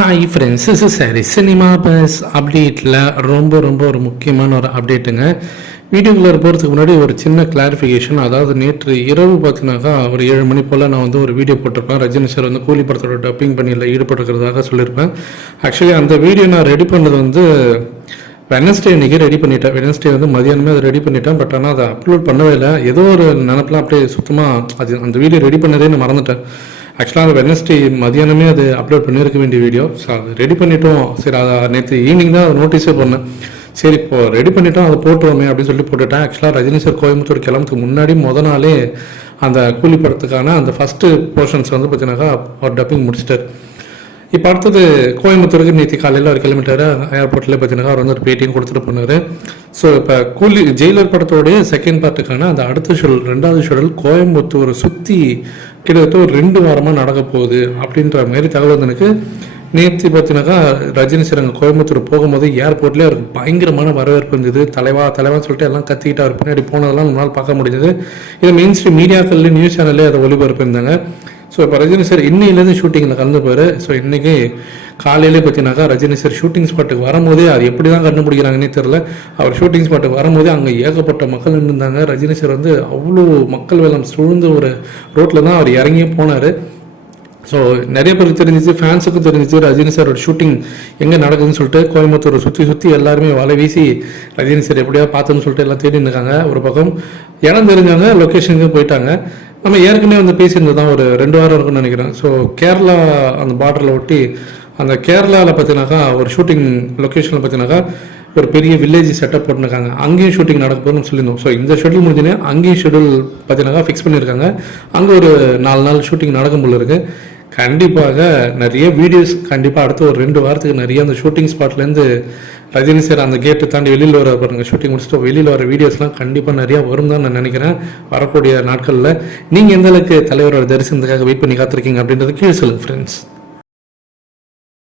Hi friends is sorry cinema buzz அப்டேட்டில் ரொம்ப ரொம்ப ஒரு முக்கியமான ஒரு அப்டேட்டுங்க வீடியோக்குள்ளே போகிறதுக்கு முன்னாடி ஒரு சின்ன கிளாரிஃபிகேஷன் அதாவது நேற்று இரவு பார்த்தினாக்கா ஒரு ஏழு மணி போல் நான் வந்து ஒரு வீடியோ போட்டிருப்பேன். ரஜினி சார் வந்து கூலி படத்தோட டப்பிங் பண்ணியில் ஈடுபட்டிருக்கிறதாக சொல்லியிருப்பேன். ஆக்சுவலி அந்த வீடியோ நான் ரெடி பண்ணது வந்து வெனஸ்டே அன்றைக்கி ரெடி பண்ணிட்டேன். வெனஸ்டே வந்து மதியானமே அதை ரெடி பண்ணிட்டேன். பட் ஆனால் அதை அப்லோட் பண்ணவே இல்லை. ஏதோ ஒரு நினப்பெலாம் அப்படியே சுத்தமாக அது அந்த வீடியோ ரெடி பண்ணதே நான் மறந்துட்டேன். ஆக்சுவலாக அந்த வெனஸ்டே மதியானமே அது அப்லோட் பண்ணியிருக்க வேண்டிய வீடியோ ஸோ ரெடி பண்ணிட்டோம். சரி அதை நேற்று ஈவினிங் தான் நோட்டீஸே பண்ணேன். சரி இப்போ ரெடி பண்ணிட்டோம் அதை போட்டுருவோமே அப்படின்னு சொல்லி போட்டுட்டேன். ஆக்சுவலாக ரஜினி சார் கோயம்புத்தூர் கிளம்புறதுக்கு முன்னாடி முத நாளே அந்த கூலி படத்துக்கான அந்த ஃபஸ்ட்டு போர்ஷன்ஸ் வந்து பார்த்தீங்கன்னாக்கா அவர் டப்பிங் முடிச்சிட்டார். இப்போ அடுத்தது கோயம்புத்தூருக்கு நேற்று காலையில் ஒரு கிலோமீட்டர் ஏர்போர்ட்டில் பார்த்தீங்கன்னா அவர் வந்து ஒரு பேட்டியும் கொடுத்துட்டு போனார். ஸோ இப்போ கூலி ஜெயிலர் படத்தோடைய செகண்ட் பார்ட்டுக்கான அந்த அடுத்த ஷெடியூல் ரெண்டாவது ஷெடியூல் கோயம்புத்தூரை சுற்றி கிட்டத்தட்ட ஒரு ரெண்டு வாரமாக நடக்க போகுது அப்படின்ற மாதிரி தகவல் வந்து எனக்கு நேற்று பார்த்தீங்கன்னாக்கா ரஜினி சார் அங்கே கோயம்புத்தூர் போகும்போது ஏர்போர்ட்லேயே அவருக்கு பயங்கரமான வரவேற்பு இருந்தது. தலைவா தலைவான்னு சொல்லிட்டு எல்லாம் கத்திக்கிட்டு அவர் பின்னாடி போனதெல்லாம் நம்மளால் பார்க்க முடிஞ்சது. இது மெயின் ஸ்ட்ரீம் மீடியாக்கள்லேயும் நியூஸ் சேனல்லே அதை ஒளிபரப்பு இருந்தாங்க ஸோ இப்போ ரஜினி சார் இன்னிலேருந்து ஷூட்டிங்கில் கலந்துப்பார். ஸோ இன்றைக்கி காலையிலே பார்த்தீங்கன்னாக்கா ரஜினி சார் ஷூட்டிங் ஸ்பாட்டுக்கு வரும்போதே அது எப்படி தான் கண்டுபிடிக்கிறாங்கன்னே தெரில அவர் ஷூட்டிங் ஸ்பாட்டுக்கு வரும்போதே அங்கே ஏகப்பட்ட மக்கள் இருந்தாங்க ரஜினி சார் வந்து அவ்வளோ மக்கள் வெள்ளம் சூழ்ந்த ஒரு ரோட்டில் தான் அவர் இறங்கியே போனார். ஸோ நிறைய பேருக்கு தெரிஞ்சிச்சு ஃபேன்ஸுக்கும் தெரிஞ்சிச்சு ரஜினி சாரோட ஷூட்டிங் எங்கே நடக்குதுன்னு சொல்லிட்டு கோயம்புத்தூர் சுற்றி சுற்றி எல்லாருமே வலை வீசி ரஜினி சார் எப்படியா பார்த்தோன்னு சொல்லிட்டு எல்லாம் தேடி இருக்காங்க. ஒரு பக்கம் இடம் தெரிஞ்சாங்க லொக்கேஷனுக்கு போயிட்டாங்க. நம்ம ஏற்கனவே வந்து பேசியிருந்தது தான் ஒரு ரெண்டு வாரம் இருக்குன்னு நினைக்கிறேன். ஸோ கேரளா அந்த பார்டரில் ஒட்டி அந்த கேரளாவில் பார்த்தீங்கன்னாக்கா ஒரு ஷூட்டிங் லொக்கேஷனில் பார்த்தீங்கன்னாக்கா ஒரு பெரிய வில்லேஜ் செட்டப் போட்டுருக்காங்க. அங்கேயும் ஷூட்டிங் நடக்க போகணும்னு சொல்லியிருந்தோம். ஸோ இந்த ஷெடியூல் முடிஞ்சுனே அங்கேயும் ஷெடியூல் பார்த்தீங்கன்னாக்கா ஃபிக்ஸ் பண்ணியிருக்காங்க. அங்கே ஒரு நாலு நாள் ஷூட்டிங் நடக்கும் போல இருக்குது கண்டிப்பாக நிறைய வீடியோஸ் கண்டிப்பாக அடுத்த ஒரு ரெண்டு வாரத்துக்கு நிறைய அந்த ஷூட்டிங் ஸ்பாட்லேருந்து ரஜினி சார் அந்த கேட்டை தாண்டி வெளியில் வர பாருங்கள் ஷூட்டிங் முடிச்சுட்டு வெளியில் வர வீடியோஸ்லாம் கண்டிப்பாக நிறையா வரும் தான் நான் நினைக்கிறேன். வரக்கூடிய நாட்களில் நீங்கள் எந்த அளவுக்கு தலைவரோட தரிசனத்துக்காக வெயிட் பண்ணி காத்திருக்கீங்க அப்படின்றது கீழே சொல்லுங்கள் ஃப்ரெண்ட்ஸ்